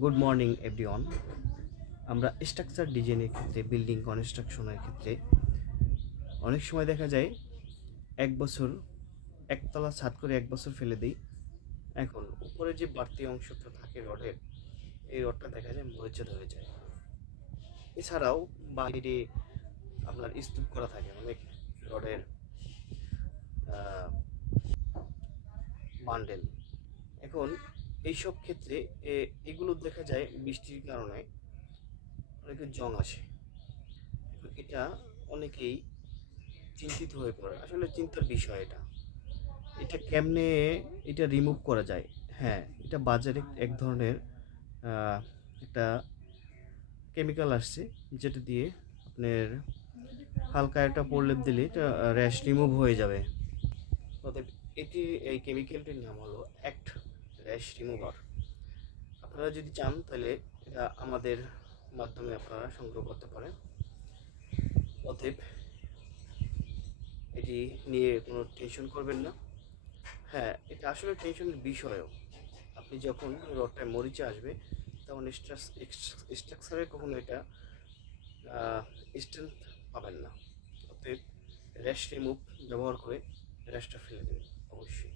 Good morning everyone. আমরা structure ডিজাইনের ক্ষেত্রে বিল্ডিং কনস্ট্রাকশনের ক্ষেত্রে অনেক সময় দেখা যায় 1 বছর একতলা ছাদ করে 1 বছর ফেলে দিই। এখন উপরে যে বাড়তি অংশটা থাকে রডের, এই রডটা দেখা যায় মরিচা ধরে যায়। এছাড়াও বাইরে আপনার স্তূপ করা থাকে অনেক রডের বান্ডেল। এখন এইসব ক্ষেত্রে এগুলো দেখা যায় বৃষ্টির কারণে অনেকে জং আসে। এটা অনেকেই চিন্তিত হয়ে পড়ে, আসলে চিন্তার বিষয় এটা। এটা কেমনে এটা রিমুভ করা যায়? হ্যাঁ, এটা বাজারে এক ধরনের আহ, একটা কেমিক্যাল আসছে, যেটা দিয়ে আপনার হালকা একটা প্রলেপ দিলে এটা র্যাশ রিমুভ হয়ে যাবে। অতএব এই কেমিক্যালটির নাম হলো অ্যাক্ট র্যাশ রিমুভার। আপনারা যদি চান তাহলে এটা আমাদের মাধ্যমে আপনারা সংগ্রহ করতে পারেন। অতএব এটি নিয়ে কোনো টেনশন করবেন না। হ্যাঁ, এটা আসলে টেনশনের বিষয়ও। আপনি যখন রডটায় মরিচা আসবে তখন স্ট্রাকচারে কখনো এটা স্ট্রেংথ পাবেন না। অতএব র্যাশ রিমুভ ব্যবহার করে র্যাশটা ফেলে দেবেন অবশ্যই।